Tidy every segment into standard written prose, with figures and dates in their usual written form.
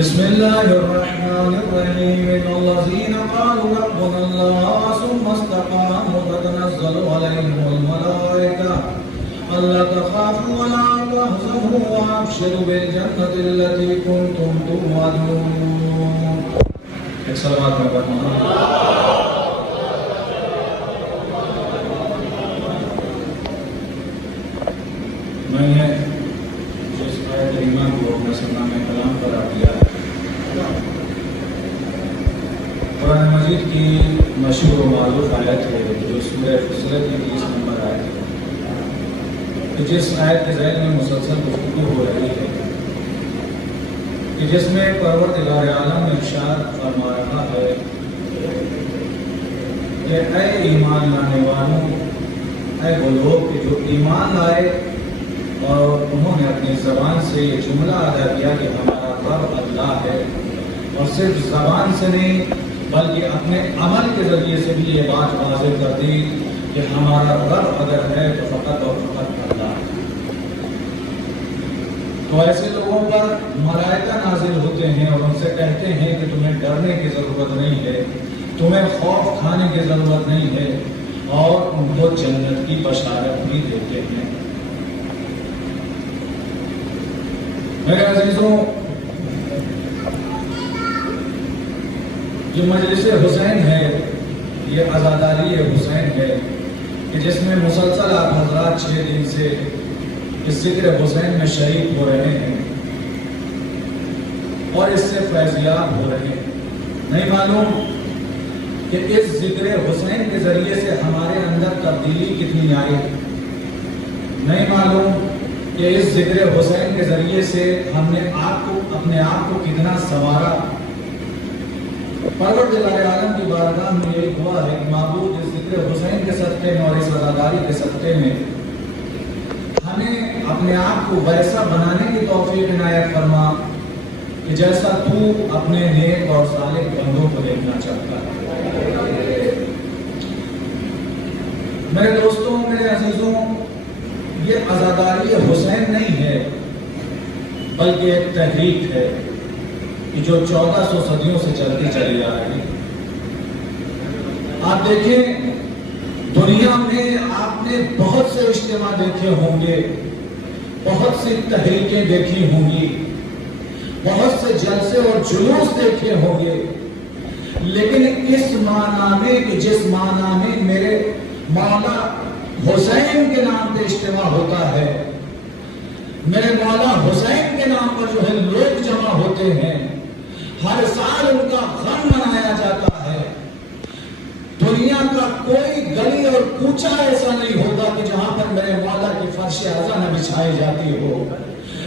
بسم الله الرحمن الرحيم إن الذين قالوا ربنا الله ثم استقاموا تتنزل عليهم الملائكة ألا تخافوا ولا تحزنوا وأبشروا بالجنة التي كنتم توعدون. الصلوات میں نے جس آیت کریمہ کو اپنے سنہ میں کلام کرا دیا ہے، قرآن مجید کی مشہور و معروف آیت ہے جو سورہ فصلت کی 20 نمبر آیت ہے۔ کہ جس آیت کے ذیل میں مسلسل گفتگو ہو رہی ہے کہ جس میں پروردگار عالم نے ارشاد فرما رہا ہے کہ اے ایمان لانے والوں، اے وہ لوگ کہ جو ایمان لائے اور انہوں نے اپنی زبان سے یہ جملہ ادا کیا کہ ہمارا رب اللہ ہے، اور صرف زبان سے نہیں بلکہ اپنے عمل کے ذریعے سے بھی یہ بات واضح کر دی کہ ہمارا رب اگر ہے تو فقط اور فقط اللہ ہے۔ تو ایسے لوگوں پر ملائکہ نازل ہوتے ہیں اور ان سے کہتے ہیں کہ تمہیں ڈرنے کی ضرورت نہیں ہے، تمہیں خوف کھانے کی ضرورت نہیں ہے، اور ان کو جنت کی بشارت بھی دیتے ہیں۔ میرے عزیزوں، یہ مجلس حسین ہے، یہ عزاداری حسین ہے کہ جس میں مسلسل آپ حضرات 6 دن سے اس ذکر حسین میں شریک ہو رہے ہیں اور اس سے فیضیاب ہو رہے ہیں۔ نہیں معلوم کہ اس ذکر حسین کے ذریعے سے ہمارے اندر تبدیلی کتنی آئی، نہیں معلوم کہ اس ذکر حسین کے ذریعے سے ہم نے اپنے آپ کو کتنا سنوارا۔ پروردگار عالم کی بارگاہ میں یہی دعا ہے کہ معبود اس ذکر حسین کے صدقے میں اور اس عزاداری کے صدقے میں ہمیں اپنے آپ کو ویسا بنانے کی توفیق عنایت فرما کہ جیسا تو اپنے نیک اور صالح بندوں کو دیکھنا چاہتا ہے۔ میرے دوستوں، میرے عزیزوں، یہ عزاداری حسین نہیں ہے بلکہ ایک تحریک ہے کہ جو 1400 صدیوں سے چلتی چلی آ رہی۔ آپ دیکھیں دنیا میں آپ نے بہت سے اجتماع دیکھے ہوں گے، بہت سی تحریکیں دیکھی ہوں گی، بہت سے جلسے اور جلوس دیکھے ہوں گے، لیکن اس معنی میں کہ جس معنی میں میرے مولا حسین کے نام پہ اجتماع ہوتا ہے، میرے مولا حسین کے نام پر جو ہے لوگ جمع ہوتے ہیں، ہر سال ان کا غم منایا جاتا ہے، دنیا کا کوئی گلی اور کوچہ ایسا نہیں ہوگا کہ جہاں پر میرے مولا کی فرش عزا نہ بچھائی جاتی ہو،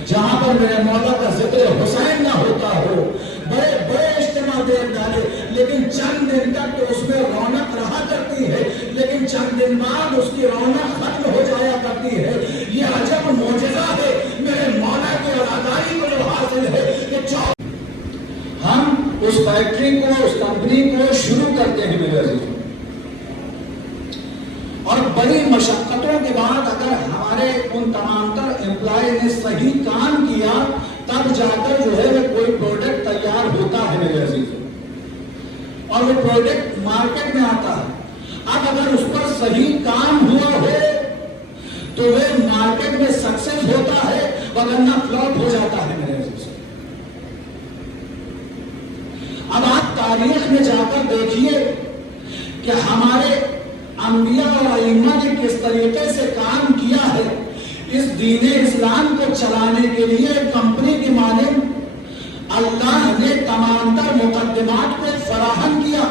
جہاں پر میرے مولا کا ذکر حسین نہ ہوتا ہو۔ بڑے بڑے اجتماع دیکھ ڈالے، لیکن چند دن تک تو اس میں رونق رہا کرتی ہے، لیکن چند دن بعد اس کی رونق ختم ہو جایا کرتی ہے۔ یہ عجب معجزہ ہے میرے مولا کی عزاداری کو جو حاصل ہے کہ ہم اس فیکٹری کو، اس کمپنی کو شروع کرتے ہیں میرے عزیزوں، اور بڑی مشقتوں کے بعد اگر ہمارے ان تمام تر امپلائی نے صحیح کام کیا تب جا کر جو ہے وہ کوئی پروڈکٹ تیار ہوتا ہے میرے عزیزوں، اور وہ پروڈکٹ مارکیٹ میں آتا ہے۔ اب اگر اس پر صحیح کام ہوا ہو تو وہ مارکیٹ میں سکسیس ہوتا ہے، وگرنہ فلاپ ہو جاتا ہے میرے عزیزوں۔ اب آپ تاریخ میں جا کر دیکھیے کہ ہمارے انبیاء اور ائمہ نے کس طریقے سے کام کیا ہے اس دین اسلام کو چلانے کے لیے۔ کمپنی کی مانند اللہ نے تمام تر مقدمات کو فراہم کیا،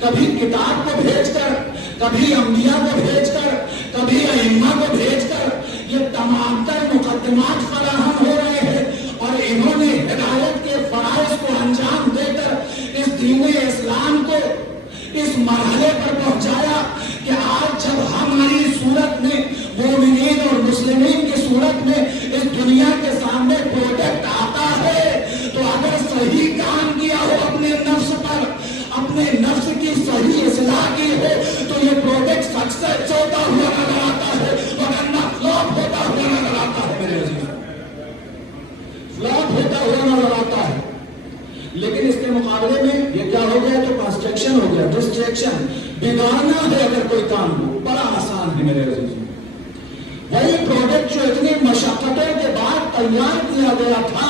کبھی کتاب کو بھیج کر، کبھی انبیاء کو بھیج کر، کبھی ائمہ کو بھیج کر، یہ تمام تر مقدمات فراہم ہو رہے ہیں، اور انہوں نے ہدایت کے فرائض کو انجام دے کر اس دین اسلام کو اس مرحلے پر پہنچایا کہ آج جب ہماری صورت میں مومنین اور مسلمین کی صورت میں اس دنیا کے سامنے پروڈکٹ آتا ہے تو اگر صحیح کام کیا ہو اپنے نفس پر، اپنے نفس کی صحیح اصلاح کی ہو تو یہ پروڈکٹ سکسیس ہوتا ہوا نظر آتا ہے، ورنہ فلاپ ہوتا ہوا نظر آتا ہے میرے عزیز، فلاپ ہوتا ہوا نظر آتا ہے۔ لیکن اس کے مقابلے میں یہ کیا ہو گیا؟ تو کنسٹرکشن ہو گیا، ڈسٹریکشن، بگاڑنا ہے اگر کوئی کام ہو بڑا آسان ہے میرے عزیزوں۔ وہی پروڈکٹ جو اتنی مشقتوں کے بعد تیار کیا گیا تھا،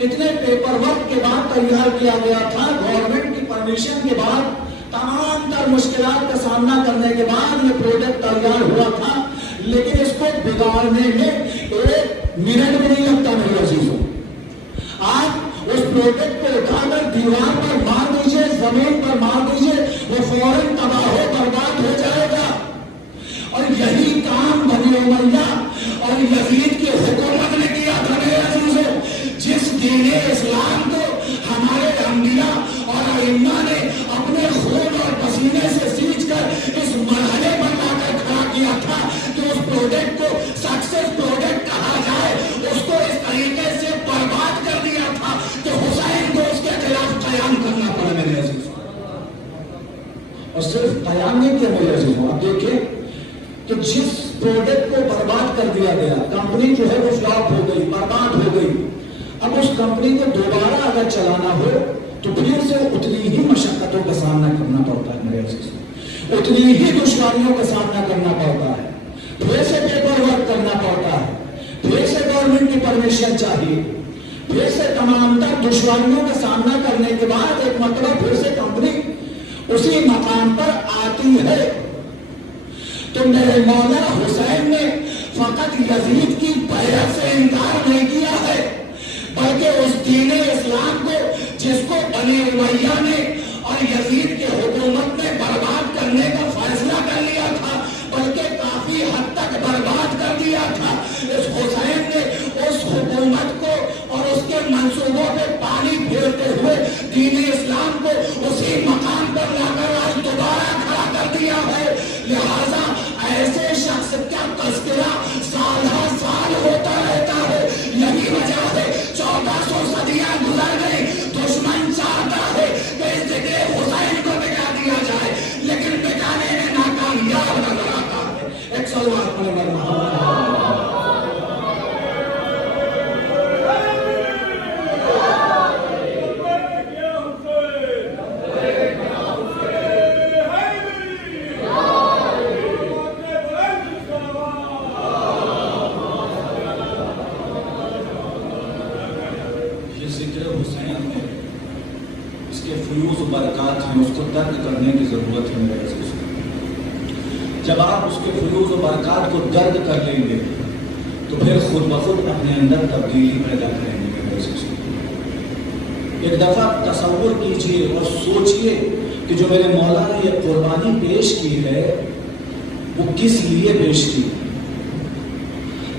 اتنے پیپر ورک کے بعد تیار کیا گیا تھا، گورنمنٹ کی پرمیشن کے بعد، تمام تر مشکلات کا سامنا کرنے کے بعد یہ پروڈکٹ تیار ہوا تھا، لیکن اس کو بگاڑنے میں 1 منٹ بھی نہیں لگتا میرے عزیزوں۔ آپ اس پروڈکٹ کو اٹھا کر دیوار پر مار دیجئے، زمین پر مار دیجئے، وہ فوراً تباہ و برباد ہو جائے گا۔ اور یہی کام بنی امیہ اور یزید کی حکومت نے کیا تھا میرے عزیزوں. جس دین اسلام کو ہمارے انبیاء اور ائمہ نے اپنے خون اور پسینے سے سینچ کر اس مرحلے پر لا کر کھڑا کیا تھا کہ اس پروڈکٹ کو سکسیس پروڈکٹ کہا جائے، اس کو اس طریقے سے برباد کر دیا تھا کہ حسین کو اس کے خلاف قیام کرنا پڑا میرے عزیزوں. اور صرف قیام نہیں کیا میرے عزیزوں، آپ دیکھیں کہ جس پروڈکٹ کو برباد کر دیا گیا، کمپنی جو ہے وہ فلاپ ہو گئی، برباد ہو گئی. اب اس کمپنی کو دوبارہ اگر چلانا ہو تو پھر سے اتنی ہی مشقتوں کا سامنا کرنا پڑتا ہے میرے عزیزوں، اتنی ہی دشواریوں کا سامنا کرنا پڑتا ہے، پھر سے پیپر ورک کرنا پڑتا ہے، پھر سے گورنمنٹ کی پرمیشن چاہیے، پھر سے تمام تر دشواریوں کا سامنا کرنے کے بعد ایک مرتبہ پھر سے کمپنی اسی مقام پر آتی ہے. تو میرے مولا حسین نے فقط یزید کی بیعت سے انکار نہیں کیا ہے، بلکہ اس دین اسلام کو جس کو بنی امیہ نے اور یزید کی حکومت نے برباد کرنے کا فیصلہ کر لیا تھا، بلکہ کافی حد تک برباد کر دیا تھا، اس حسین نے اس حکومت کو اور اس کے منصوبوں پہ پانی پھیرتے ہوئے دین اسلام کو اسی مقام پر لا کر آج دوبارہ کھڑا کر دیا ہے. لہذا ایسے شخص کا تذکرہ سال ہر سال ہوتا رہتا ہے. یہی وجہ ہے 1400 صدیاں گزر گئی، دشمن چاہتا ہے کہ اس ذکر حسین کو مٹا دیا جائے، لیکن مٹانے میں ناکامیاب نظر آتا ہے. ایک سلوات پر برکات ہیں، اس کو درک کرنے کی ضرورت ہے میرے عزیزوں. جب آپ اس کے فیوز و برکات کو درک کر لیں گے تو پھر خود بخود اپنے اندر تبدیلی پیدا کریں گے میرے عزیزوں. ایک دفعہ تصور کیجئے اور سوچئے کہ جو میرے مولا نے یہ قربانی پیش کی ہے وہ کس لیے پیش کی.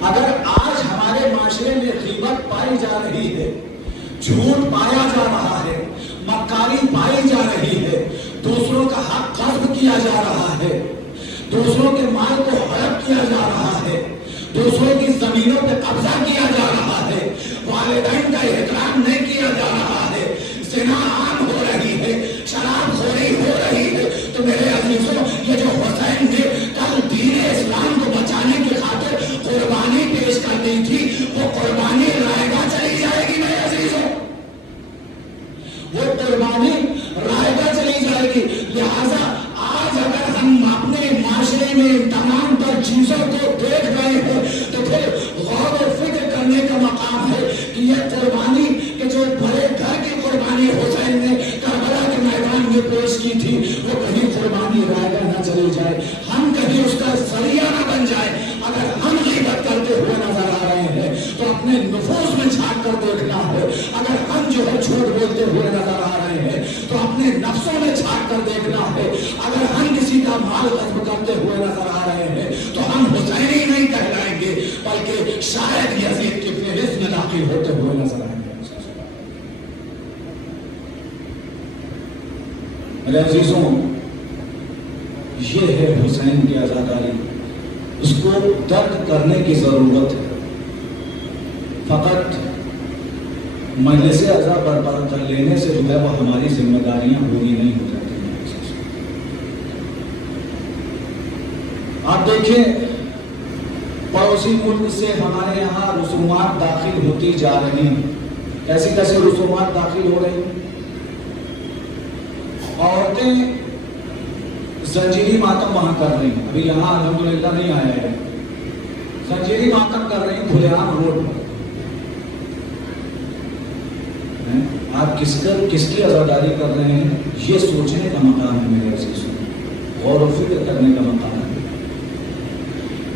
اگر آج ہمارے معاشرے میں غیبت پائی جا رہی ہے، جھوٹ پایا جا رہا ہے، مکاری پائی جا رہی ہے، دوسروں کا حق غصب کیا جا رہا ہے، دوسروں کے مال کو ہڑپ کیا جا رہا ہے، دوسروں کی زمینوں پہ قبضہ کیا جا رہا ہے، والدین کا احترام نہیں کیا جا رہا ہے، زنا عام ہو رہی ہے، شراب خوری ہو رہی ہے، تو میرے عزیزوں یہ جو حسین نے کل دین اسلام کو بچانے کی خاطر قربانی پیش کر دی تھی، وہ قربانی رائے گاہ چلی جائے گی میرے عزیزوں، وہ قربانی رائے گاہ چلی جائے گی. لہذا آج اگر ہم اپنے معاشرے میں تمام تر چیزوں کو دیکھ رہے ہیں تو پھر غور و فکر کرنے کا مقام ہے کہ یہ قربانی کہ جو بڑے گھر کی قربانی حسین نے کربلا کے میدان میں پیش کی تھی وہ کہیں قربانی رائے گاہ نہ چلی جائے، ہم کہیں اس کا ذریعہ نہ بن جائے. اگر ہم غیبت کرتے ہوئے نظر آ رہے ہیں تو اپنے نفوس میں جھانک کر دیکھنا ہے. اگر ہم جو ہے جھوٹ بولتے ہوئے نظر آ رہے ہیں تو اپنے نفسوں میں جھانک کر دیکھنا ہے. اگر ہم کسی کا مال غصب کرتے ہوئے نظر آ رہے ہیں تو ہم حسینی نہیں کہلائیں گے بلکہ شاید یزید کی فہرست میں داخل ہوتے ہوئے نظر آئیں گے. میرے عزیزوں یہ ہے حسین کی عزاداری، اس کو درک کرنے کی ضرورت ہے. فقط مجلس عزا برپا کر لینے سے جو ہے وہ ہماری ذمہ داریاں پوری نہیں ہو جاتی ہیں. آپ دیکھیں پڑوسی ملک سے ہمارے یہاں رسومات داخل ہوتی جا رہی ہیں. کیسی کیسی رسومات داخل ہو رہی ہیں؟ عورتیں زنجیری ماتم وہاں کر رہی ہیں. ابھی یہاں الحمدللہ نہیں آیا ہے، زنجیری ماتم کر رہی ہیں کھلے عام روڈ پر. آپ کس کی عزاداری کر رہے ہیں یہ سوچنے کا مقام ہے میرے عزیزوں، غور و فکر کرنے کا مقام ہے.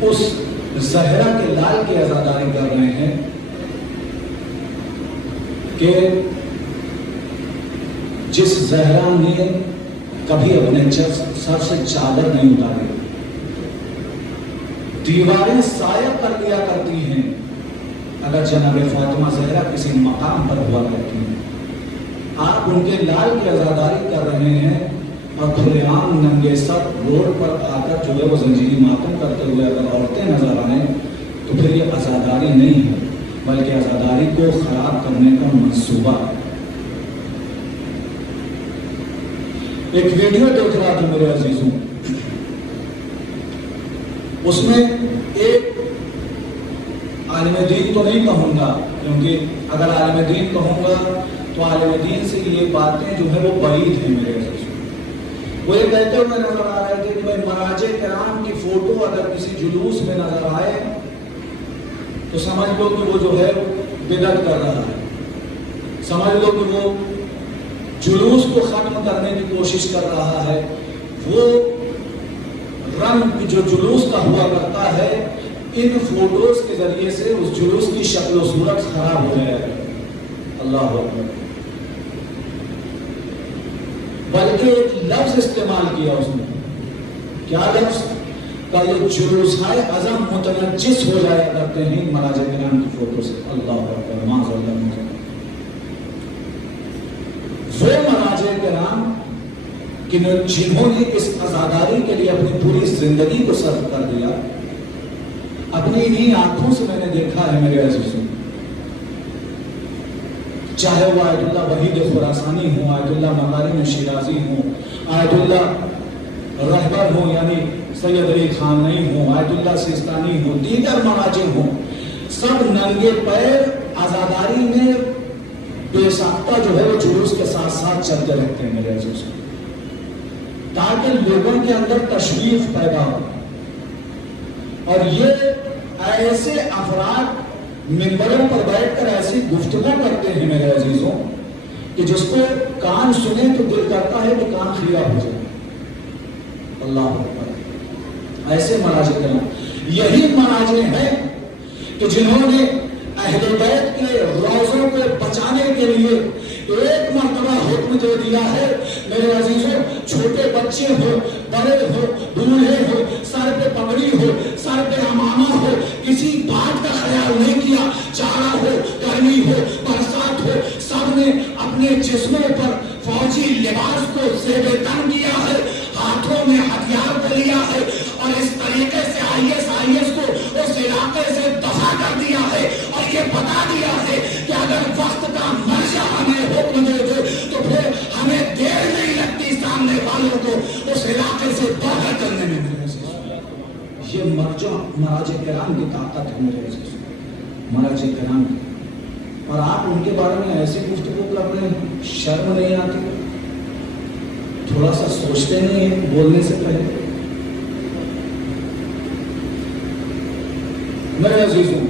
اس زہرا کے لال کی عزاداری کر رہے ہیں کہ جس زہرا نے کبھی اپنے سر سے چادر نہیں اتاری، دیواریں سایہ کر لیا کرتی ہیں اگر جناب فاطمہ زہرا کسی مقام پر ہوا کرتی ہیں. آپ ان کے لال کی عزاداری کر رہے ہیں اور کھلے عام ننگے سر روڈ پر آ کر جو ہے وہ زنجیری ماتم کرتے ہوئے اگر عورتیں نظر آئیں تو پھر یہ عزاداری نہیں ہے بلکہ عزاداری کو خراب کرنے کا منصوبہ ہے. ایک ویڈیو دیکھ رہا تھا میرے عزیزوں, اس میں ایک عالم دین تو نہیں کہوں گا کیونکہ اگر عالم دین کہوں گا تو عالم دین سے یہ باتیں جو ہے وہ بعید ہیں میرے عزیزوں. وہ یہ کہتے ہوئے نظر آ رہے تھے کہ بھائی مراجع کرام کی فوٹو اگر کسی جلوس میں نظر آئے تو سمجھ لو کہ وہ جو ہے بدعت کر رہا ہے, سمجھ لو کہ وہ جلوس کو ختم کرنے کی کوشش کر رہا ہے. وہ رنگ جو جلوس کا ہوا کرتا ہے ان فوٹوز کے ذریعے سے اس جلوس کی شکل و صورت خراب ہو جائے گا. اللہ اکبر. بلکہ ایک لفظ استعمال کیا اس نے, کیا لفظ کا یہ جلوسائے عظم متنجس ہو جایا کرتے ہیں مراجع کرام کی فوٹو سے. اللہ اکبر. معاذ اللہ. وہ مراجع کرام جنہوں نے اس عزاداری کے لیے اپنی پوری زندگی کو صرف کر دیا, اپنی انہی آنکھوں سے میں نے دیکھا ہے میرے عزیزوں, چاہے وہ آیت اللہ وحید خراسانی ہوں, آیت اللہ مغارم شیرازی ہوں, آیت اللہ رہبر ہوں یعنی سید علی خامنئی ہوں, آیت اللہ سیستانی ہوں, دیگر مراجع ہوں, سب ننگے پیر عزاداری میں بے ساختہ جو ہے وہ جلوس کے ساتھ ساتھ چلتے رہتے ہیں میرے عزیزوں, تاکہ لوگوں کے اندر تشویش پیدا ہو. اور یہ ایسے افراد منبروں پر بیٹھ کر ایسی گفتگو کرتے ہیں میرے عزیزوں کہ جس کو کان سنے تو دل کرتا ہے کہ کان خیرہ ہو جائے. اللہ اکبر. ایسے مراجع کرام, یہی مراجع ہیں کہ جنہوں نے اہل بیت کے روزوں کو بچانے کے لیے ایک مرتبہ حکم دے دیا ہے میرے عزیزوں, چھوٹے بچے ہو, بڑے ہو, بوڑھے ہو, سر پہ پگڑی ہو, سر پہ امامہ ہو, کسی بات کا خیال نہیں کیا, جاڑا ہو, گرمی ہو, برسات ہو, سب نے اپنے جسموں پر فوجی لباس کو زیب تن کیا ہے, ہاتھوں میں ہتھیار کو لیا ہے اور اس طریقے سے IS کو اس علاقے سے دفع کر دیا ہے اور یہ بتا دیا ہے کہ اگر وقت کا مرجع ہمیں حکم دے دے تو پھر ہمیں دیر نہیں لگتی سامنے والوں کو اس علاقے سے باہر کرنے میں. یہ مراجع کرام کی طاقت ہے میرے عزیزوں, مراجع کرام کی. اور آپ ان کے بارے میں ایسی گفتگو کر رہے ہیں, شرم نہیں آتی, تھوڑا سا سوچتے نہیں ہیں بولنے سے پہلے. میرے عزیزوں,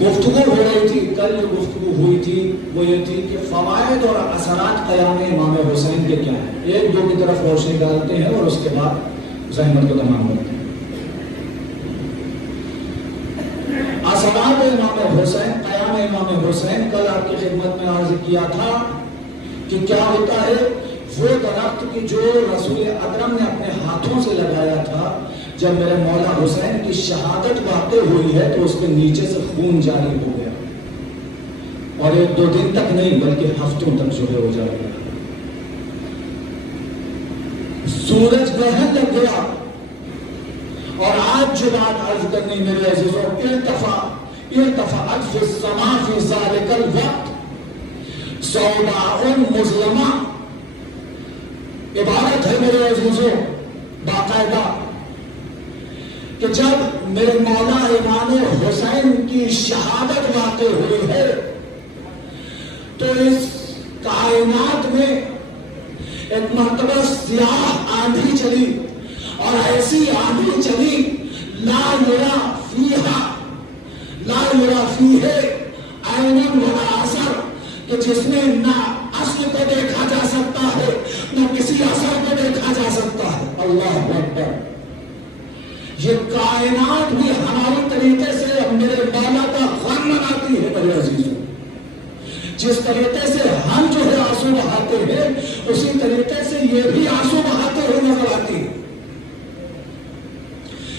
گفتگو ہو رہی تھی, کل جو گفتگو ہوئی تھی وہ یہ تھی کہ فوائد اور اثرات قیام امام حسین کے کیا ہیں. ایک دو کی طرف روشنی ڈالتے ہیں اور اس کے بعد زحمت کو تمام کرتے ہیں. اثرات امام حسین, قیام امام حسین, کل آپ کی خدمت میں عرض کیا تھا کہ کیا ہوتا ہے, وہ درخت کی جو رسول اکرم نے اپنے ہاتھوں سے لگایا تھا, جب میرے مولا حسین کی شہادت واقع ہوئی ہے تو اس کے نیچے سے خون جاری ہو گیا, اور ایک دو دن تک نہیں بلکہ ہفتوں تک جو ہے ہو جائے گا. سورج گرہن لگ گیا, اور آج جو بات عرض کرنی میرے عزیزوں, ارتفعت فی السماء فی ذلک الوقت سوداء مظلمہ. عبارت ہے میرے عزیزوں باقاعدہ کہ جب میرے مولا امام حسین کی شہادت واقع ہوئی ہے تو اس کائنات میں ایک مرتبہ سیاہ آندھی چلی, اور ایسی آندھی چلی لا یرا فیہ عین ولا اثر, کہ جس میں نہ اصل کو دیکھا جا سکتا ہے نہ کسی اثر کو دیکھا جا سکتا ہے. اللہ اکبر. یہ کائنات بھی ہمارے طریقے سے میرے مولا کا غم مناتی ہے میرے عزیزوں. جس طریقے سے ہم جو ہے آنسو بہاتے ہیں اسی طریقے سے یہ بھی آنسو بہاتے ہوئے نظر آتی ہے.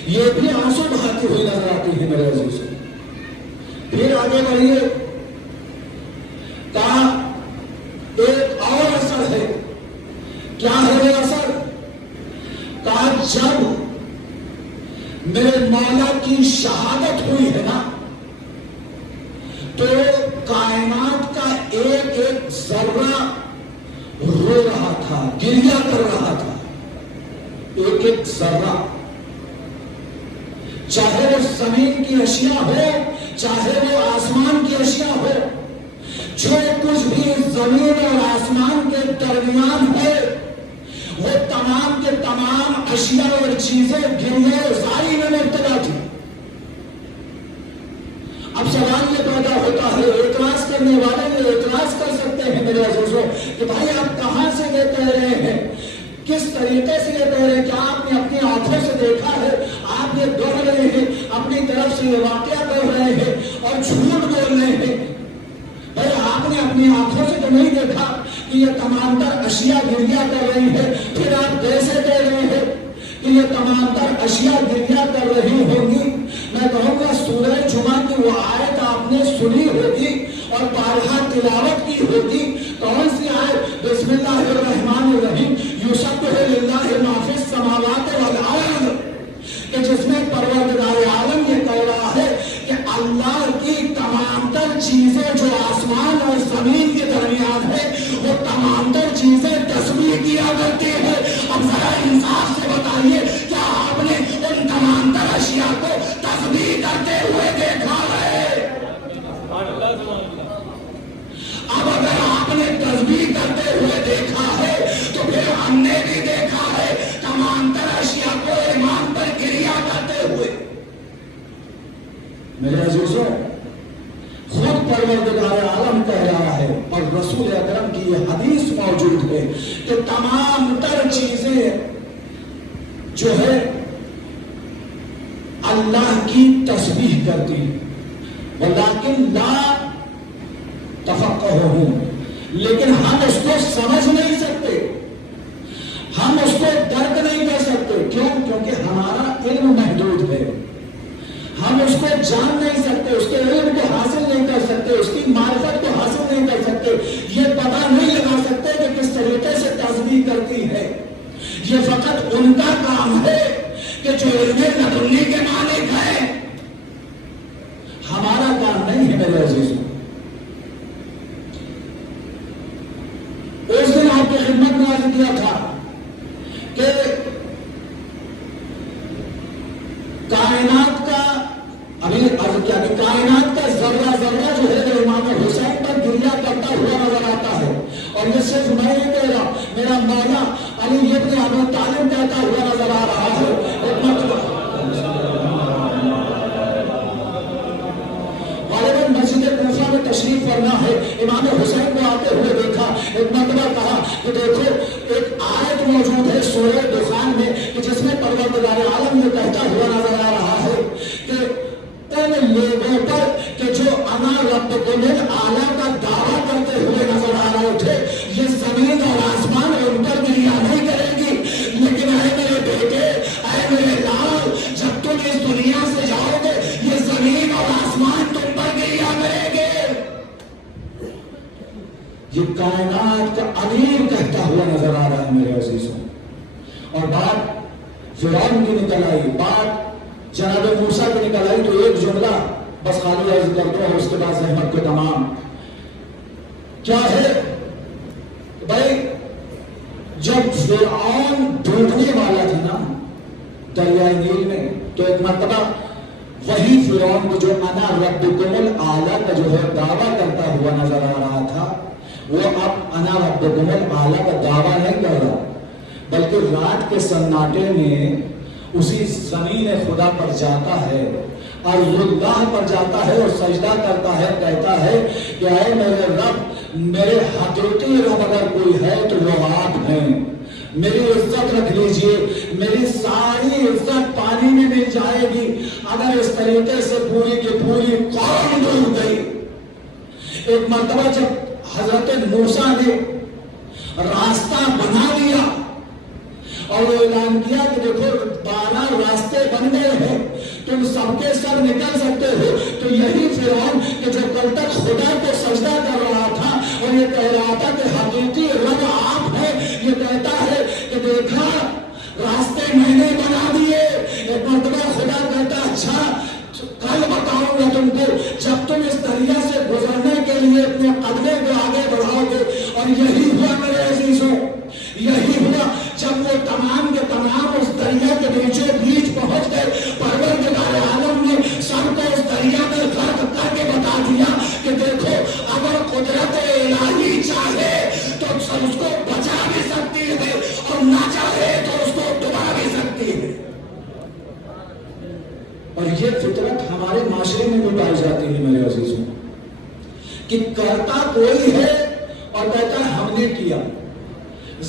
یہ بھی آنسو بہاتی ہوئی نظر آتی ہے میرے عزیزوں. پھر آگے بڑھیے. کہا ایک اور اثر ہے. کیا ہے وہ اثر؟ کہا جب میرے مولا کی شہادت ہوئی ہے نا تو کائنات کا ایک ایک ذرہ رو رہا تھا, گریہ کر رہا تھا. ایک ایک ذرہ, چاہے وہ زمین کی اشیاء ہو, چاہے وہ آسمان کی اشیاء ہو, جو کچھ بھی زمین اور آسمان کے درمیان ہے وہ تمام کے تمام اشیاء اور چیزیں گریہ زاری میں مبتلا تھی. اب سوال یہ پیدا ہوتا ہے, اعتراض کرنے والے یہ اعتراض کر سکتے ہیں میرے عزیزوں کہ بھائی آپ کہاں سے یہ کہہ رہے ہیں, کس طریقے سے یہ کہہ رہے ہیں, کیا آپ نے اپنی آنکھوں سے دیکھا ہے, آپ یہ دوہر رہے ہیں, اپنی طرف سے یہ واقعہ کر رہے ہیں اور جھوٹ بول رہے ہیں. بھائی آپ نے اپنی آنکھوں سے تو نہیں دیکھا کہ یہ تمام تر اشیاء گریہ کر رہی ہے, پھر آپ کیسے کہہ رہے ہیں کہ یہ تمام تر اشیاء گریہ کر رہی ہوں گی؟ میں کہوں گا سورہ جمعہ کی وہ آیت آپ نے سنی ہوگی اور بارہا تلاوت کی ہوگی. کون سی آیت؟ بسم اللہ الرحمن الرحیم, یسبح للہ ما فی السماوات والارض, کہ جس میں پروردگار عالم یہ کہہ رہا ہے کہ اللہ کی تمام تر چیزیں جو آسمان اور زمین کے درمیان ہے وہ تمام تر چیزیں تسبیح کیا کرتی ہے. اب ذرا انصاف سے بتائیے, کیا آپ نے ان تمام تر اشیاء کو تسبیح کرتے ہوئے دیکھا ہے؟ اب اگر آپ نے تسبیح کرتے ہوئے دیکھا ہے تو پھر ہم نے بھی دیکھا ہے تمام تر اشیاء کو ایمان پر گریہ کرتے ہوئے. میرے عزیزوں, خود پروردگار عالم کہہ رہا ہے اور رسول اکرم کی یہ حدیث موجود ہے کہ تمام تر چیزیں جو ہے اللہ کی تسبیح کرتی ہیں, ولیکن لا تفقہون, لیکن ہم اس کو سمجھ نہیں سکتے, ہم اس کو درک نہیں کر سکتے. کیوں؟ کیونکہ ہمارا علم محدود ہے, ہم اس کو جان نہیں سکتے, اس کے علم کو حاصل نہیں کر سکتے, اس کی معرفت کو حاصل نہیں کر سکتے, یہ پتہ نہیں لگا سکتے کہ کس طریقے سے تسبیح کرتی ہے. یہ فقط ان کا کام ہے کہ جو علم لدنی کے مالک ہے, ہمارا کام نہیں ہے میرے عزیزوں. اس دن آپ کی خدمت میں عرض کیا تھا کہ کائنات کا, ابھی عرض کیا کہ کائنات کا ذرہ ذرہ جو ہے امام حسین پر گریہ کرتا ہوا نظر آتا ہے. اور یہ صرف میں نہیں کہہ رہا, میرا مولا علی ابن ابی طالب کہتا ہوا نظر آ رہا ہے. ایک مرتبہ غالباً مسجد کوفہ میں تشریف فرما ہے, امام حسین کو آتے ہوئے دیکھا. ایک مرتبہ کہا کہ دیکھو ایک آیت موجود ہے سورہ دخان میں کہ جس میں پروردگار عالم یہ کہتا ہوا نظر آ رہا ہے کہ ان لوگوں پر کہ جو انا ربکم الاعلی کا دعویٰ کرتے ہوئے نظر آ رہے تھے, یہ زمین اور آسمان ان پر گریہ نہیں کرے گی, لیکن اے میرے بیٹے, اے میرے لال, جب تم اس دنیا سے جاؤ گے یہ زمین اور آسمان تم پر گریہ کرے گے. یہ کائنات کا امیر کہتا ہوا نظر آ رہا ہے میرے عزیزوں. اور بات فرعون کی نکل آئی, بات جناب موسیٰ کی نکل آئی, تو ایک جملہ بس خالی عرض کر دو اور اس کے بعد زحمت کو تمام. کیا ہے بھائی, جب فرعون ڈوبنے والا تھا نا دریائے نیل میں, تو ایک مرتبہ وہی فرعون کو جو انا ربکم الاعلی کا جو ہے دعویٰ کرتا ہوا نظر آ رہا تھا, وہ اب انا ربکم الاعلی کا دعویٰ نہیں کر رہا, بلکہ رات کے سناٹے میں اسی زمین خدا پر جاتا ہے اور اللہ پر جاتا ہے اور سجدہ کرتا ہے, کہتا ہے کہ اے میرے رب, میرے حقیقی رب اگر کوئی ہے تو وہ آپ ہیں, میری عزت رکھ لیجئے, میری ساری عزت پانی میں مل جائے گی اگر اس طریقے سے پوری کی پوری قوم ڈوب گئی. ایک مرتبہ جب حضرت موسیٰ نے راستہ بنا لیا اور وہ اعلان کیا کہ دیکھو 12 راستے بن گئے ہیں، تم سب کے سب نکل سکتے ہو۔ تو یہی فرعون کہ جو کل تک خدا کو سجدہ کر رہا تھا اور یہ کہہ رہا تھا کہ حقیقی رب آپ ہے، یہ کہتا ہے کہ دیکھا راستے میں نے بنا دیے۔ ایک مرتبہ خدا کہتا اچھا کل بتاؤں گا تم کو، جب تم اس دریا سے گزرنے کے لیے اپنے قدمے کو آگے بڑھاؤ گے۔ اور یہی ہوا میرے عزیزوں، یہی ہوا جب وہ تمام کے تمام اس دریا کے بیچوں بیچ پہنچ گئے، پروردگار عالم نے سب کو اس دریا میں غرق کر کے بتا دیا کہ دیکھو اگر قدرت الہی چاہے تو اس کو بچا بھی سکتی ہے اور نہ چاہے تو اس کو ڈبا بھی سکتی ہے۔ اور یہ فطرت ہمارے معاشرے میں بھی پائی جاتی ہے میرے عزیزوں، کہ کرتا کوئی ہے اور کہتا ہے ہم نے کیا،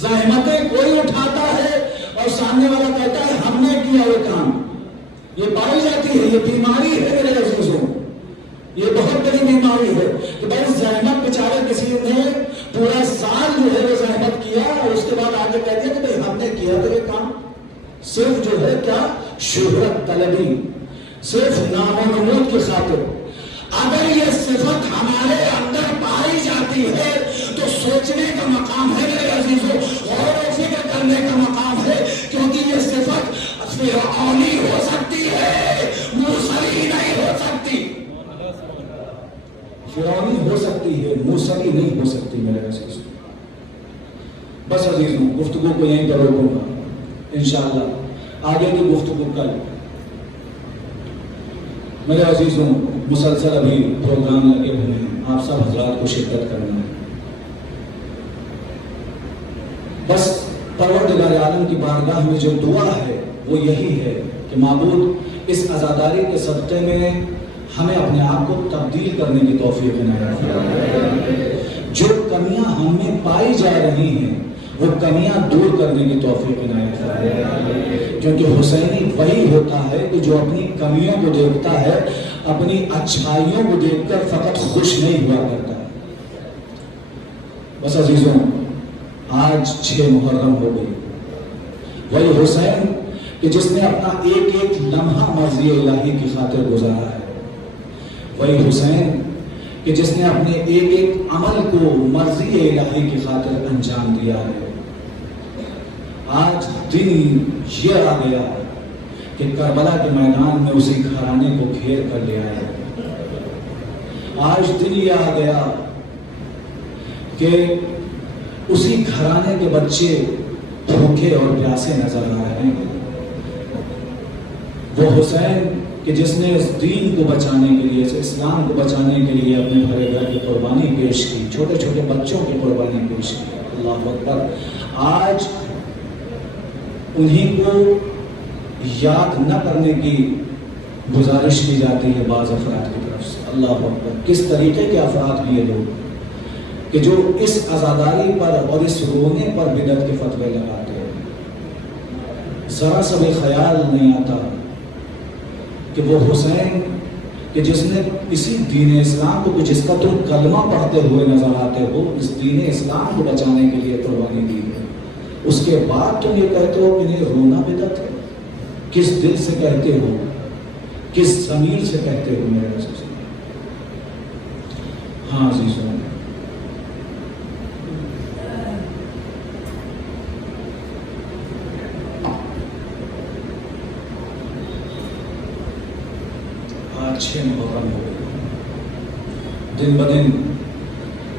زحمتیں کوئی اٹھاتا ہے اور سامنے والا کہتا ہے ہم نے کیا وہ کام۔ یہ پائی جاتی ہے، یہ بیماری ہے میرے عزیزوں، یہ بہت بڑی بیماری ہے کہ بھائی زحمت بیچارے کسی نے پورا سال جو ہے وہ زحمت کیا اور اس کے بعد آگے کہتے ہیں کہ بھائی ہم نے کیا تو یہ کام۔ صرف جو ہے کیا شہرت طلبی، صرف نام و نمود کی خاطر۔ اگر یہ صفت ہمارے اندر پائی جاتی ہے تو سوچنے کا مقام ہے میرے عزیزوں، غور و فکر کرنے کا مقام ہے، کیونکہ یہ صفت فرعونی ہو سکتی ہے، موسوی نہیں ہو سکتی۔ فرعونی ہو سکتی ہے، موسوی نہیں ہو سکتی میرے عزیزوں۔ بس عزیزوں گفتگو کو یہیں پر روکوں گا، انشاءاللہ آگے کی گفتگو کل۔ میرے عزیزوں مسلسل ابھی پروگرام لگے ہوئے ہیں، آپ سب حضرات کو شرکت کرنا ہے۔ بس پروردگار عالم کی بارگاہ میں جو دعا ہے وہ یہی ہے کہ معبود اس عزاداری کے صدقے میں ہمیں اپنے آپ کو تبدیل کرنے کی توفیق عنایت فرمائے۔ جو کمیاں ہم میں پائی جا رہی ہیں وہ کمیاں دور کرنے کی توفیق عنایت فرمائے، کیونکہ حسینی وہی ہوتا ہے کہ جو اپنی کمیوں کو دیکھتا ہے، اپنی اچھائیوں کو دیکھ کر فقط خوش نہیں ہوا کرتا ہے۔ بس عزیزوں آج 6 محرم ہو گئی، وہی حسین کہ جس نے اپنا ایک ایک لمحہ مرضی الہی کی خاطر گزارا ہے، وہی حسین کہ جس نے اپنے ایک ایک عمل کو مرضی الہی کی خاطر انجام دیا ہے۔ آج دن یہ آ گیا کہ کربلا کے میدان میں اسی گھرانے کو گھیر کر لے آیا۔ آج دن یہ آ گیا کہ اسی گھرانے کے بچے بھوکے اور پیاسے نظر آ رہے ہیں۔ وہ حسین کہ جس نے اس دین کو بچانے کے لیے، اس اسلام کو بچانے کے لیے اپنے بھرے گھر کی قربانی پیش کی، چھوٹے چھوٹے بچوں کی قربانی پیش کی، اللہ اکبر۔ آج انہیں کو یاد نہ کرنے کی گزارش کی جاتی ہے بعض افراد کی طرف سے، اللہ اکبر۔ کس طریقے کے افراد ہیں یہ لوگ کہ جو اس عزاداری پر اور اس رونے پر بدعت کے فتوے لگاتے ہیں۔ ذرا سا بھی خیال نہیں آتا کہ وہ حسین کہ جس نے اسی دین اسلام کو، جس کا تم کلمہ پڑھتے ہوئے نظر آتے ہو، اس دین اسلام کو بچانے کے لیے قربانی دی ہے، اس کے بعد تم یہ کہتے ہو کہ نہیں رونا بدعت ہے؟ کس دل سے کہتے ہو، کس ضمیر سے کہتے ہو میرے عزیزوں؟ ہاں عزیزوں، آج 6 محرم ہو گئے، دن بدن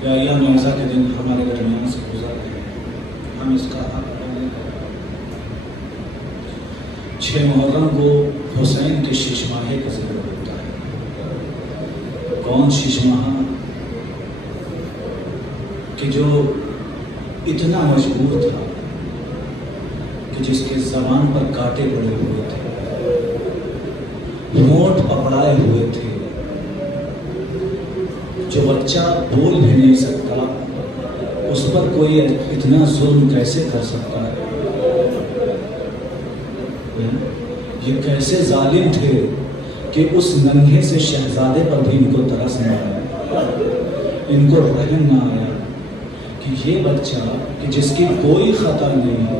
یا ایام اعزا کے دن ہمارے درمیان سے گزر رہے ہیں، ہم اس کا حق ادا نہیں کر رہے۔ 6 محرم کو حسین کے شش ماہے کا ذکر ہوتا ہے۔ کون شش ماہ کہ جو اتنا مجبور تھا کہ جس کے زبان پر کانٹے پڑے ہوئے تھے، ہونٹ پکڑائے ہوئے تھے، جو بچہ بول بھی نہیں سکتا، اس پر کوئی اتنا ظلم کیسے کر سکتا ہے؟ یہ کیسے ظالم تھے کہ اس ننھے سے شہزادے پر بھی ان کو ترس نہ آیا، ان کو رحم نہ آیا کہ یہ بچہ کہ جس کی کوئی خطا نہیں ہے،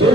2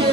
2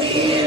3